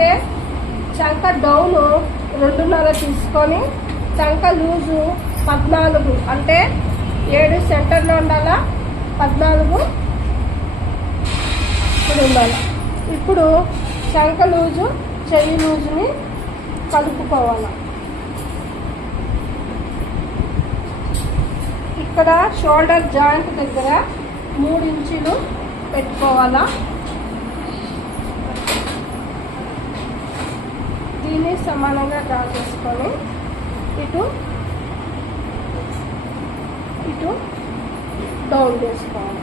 అలాగే చంక డౌన్ 2.5 తీసుకొని చంక లూజు 14, అంటే 7 సెంటర్లో ఉండాలా, 14 ఇప్పుడు ఉండాలి. ఇప్పుడు చంక లూజు చెయ్యి లూజుని కలుపుకోవాలి. ఇక్కడ షోల్డర్ జాయింట్ దగ్గర 3 ఇంచులు పెట్టుకోవాలా. దీన్ని సమానంగా డ్రా చేసుకొని ఇటు ఇటు డౌన్ చేసుకోవాలి.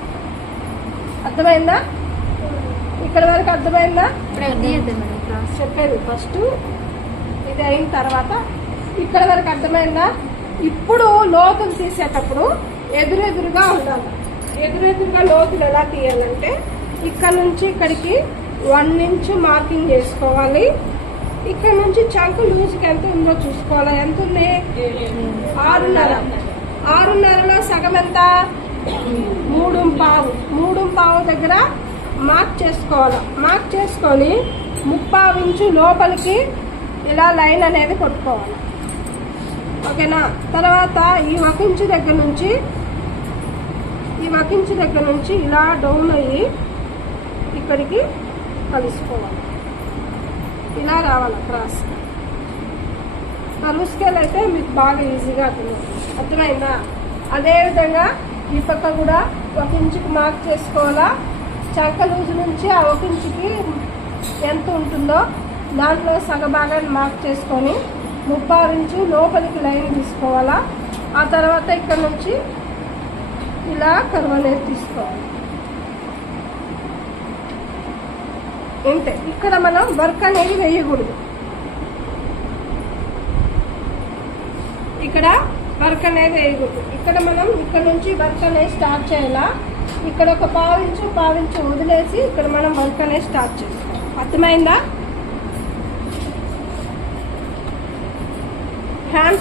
అర్థమైందా? ఇక్కడ వరకు అర్థమైందా? చెప్పేది ఫస్ట్ ఇది అయిన తర్వాత ఇక్కడ వరకు అర్థమైందా? ఇప్పుడు లోతులు తీసేటప్పుడు ఎదురెదురుగా ఉండాలి. ఎదురెదురుగా లోతులు ఎలా తీయాలంటే ఇక్కడ నుంచి ఇక్కడికి 1 ఇంచ్ మార్కింగ్ చేసుకోవాలి. ఇక్కడ నుంచి చంక లూజ్కి ఎంత ఉందో చూసుకోవాలి. ఎంత ఉంది? 6.5. 6.5లో సగం ఎంత? 3.5. 3.5 దగ్గర మార్క్ చేసుకోవాలి. మార్క్ చేసుకొని 3/4 ఇంచు లోపలికి ఇలా లైన్ అనేది కొట్టుకోవాలి. ఓకేనా? తర్వాత ఈ 1 ఇంచు దగ్గర నుంచి ఇలా డౌన్ అయ్యి ఇక్కడికి కలిసిపోవాలి. ఇలా రావాలి క్రాస్. కర్వ్ స్కేల్ అయితే మీకు బాగా ఈజీగా అర్థమైందా? అదేవిధంగా ఈ పక్క కూడా 1 ఇంచుకి మార్క్ చేసుకోవాలా. చంక లూజు నుంచి ఆ 1 ఇంచుకి ఎంత ఉంటుందో దాంట్లో సగభాగాన్ని మార్క్ చేసుకొని 3/4 ఇంచు లోపలికి లైన్ తీసుకోవాలా. ఆ తర్వాత ఇక్కడ నుంచి ఇలా కర్వ్ అనేది తీసుకోవాలి. ఇంతే. ఇక్కడ మనం వర్క్ అనేది వేయకూడదు. ఇక్కడ వర్క్ అనేది వేయకూడదు. ఇక్కడ మనం ఇక్కడ నుంచి వర్క్ అనేది స్టార్ట్ చేయాలా. ఇక్కడ ఒక 1/4 ఇంచు వదిలేసి ఇక్కడ మనం వర్క్ అనేది స్టార్ట్ చేసుకోవాలి. అర్థమైందా? హ్యాండ్స్